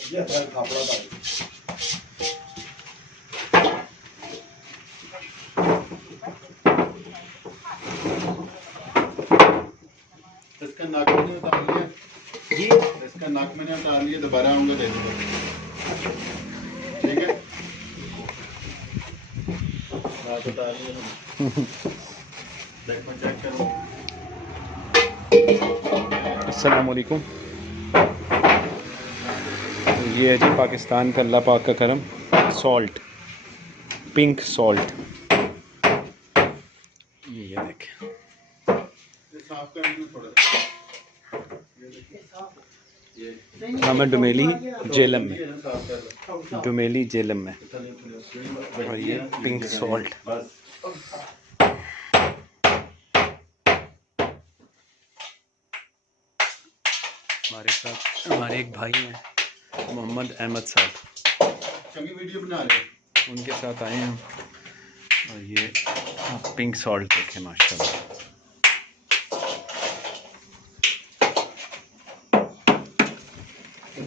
ये है खापड़ा का। इसका नाक मैंने उतार लिया जी, इसका नाक मैंने उतार लिया, दोबारा आऊंगा दे दूंगा, ठीक है। नाक उतार लिया, देखो चेक करो। अस्सलाम वालेकुम। ये है जी पाकिस्तान का अल्लाह पाक का करम, सॉल्ट, पिंक सॉल्ट। ये देखें, साफ कर दूं थोड़ा। हम डुमेली जेलम में, डुमेली जेलम में, और ये पिंक सॉल्ट। हमारे साथ हमारे एक भाई हैं मोहम्मद अहमद साहब, चंगी वीडियो बना रहे हैं, उनके साथ आए हैं। और ये पिंक सॉल्ट देखें माशाल्लाह।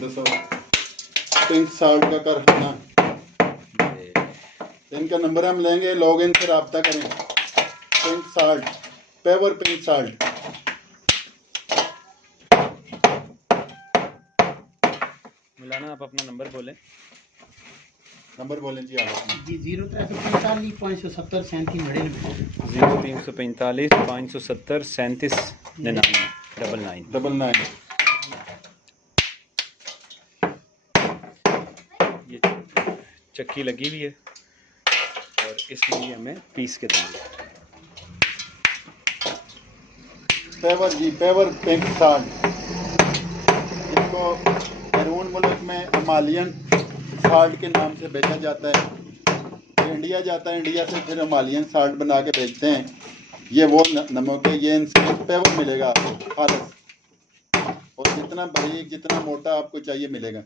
दोस्तों पिंक सॉल्ट का कारखाना, इनका नंबर हम लेंगे, लोग इनसे रब्ता करें। Pink salt, pure pink salt. मिलाना, आप अपना नंबर बोलें। नंबर बोलें जी आप जी 0345 570 3799 0345 570 3799 99। ये चक्की लगी हुई है और इसलिए हमें पीस के देंगे। पेवर जी, पेवर पिंक सॉल्ट। इसको बैरून मुल्क में हिमालयन सॉल्ट के नाम से बेचा जाता है। इंडिया जाता है, इंडिया से फिर हिमालयन सॉल्ट बना के बेचते हैं। ये वो नमक है, ये इनसे पेवर मिलेगा आपको खालिस, और जितना बारीक जितना मोटा आपको चाहिए मिलेगा।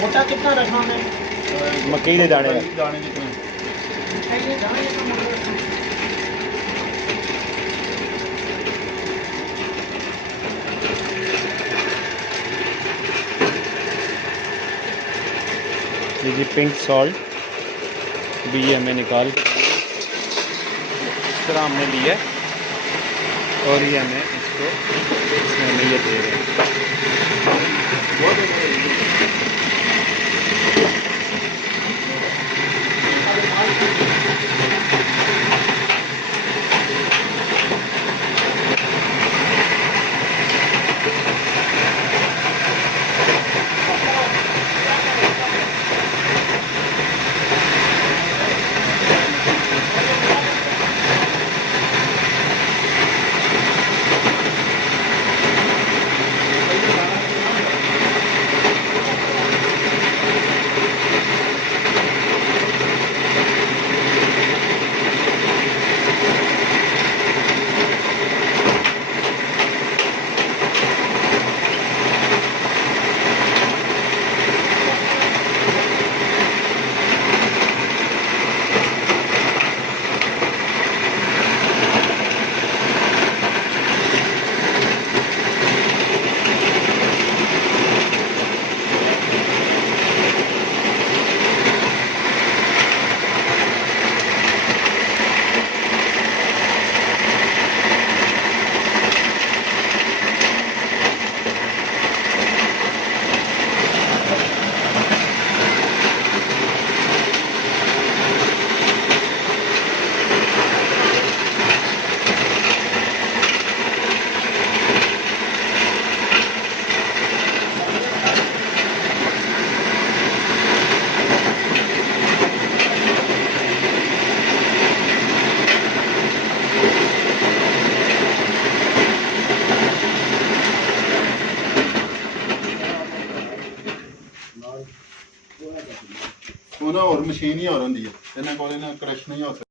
मोटा कितना रखा मैं? मकई के दाने दाने जितने। ये दाने का मतलब जी पिंक सॉल्ट भी ये हमें निकाल के इस तरह हमने लिया है, और ये हमें इसको इसमें हमें ये दे रहे हैं। और मशीन ही और होंदी है, इन्हां कोल इन्हां क्रश नहीं हो सकता।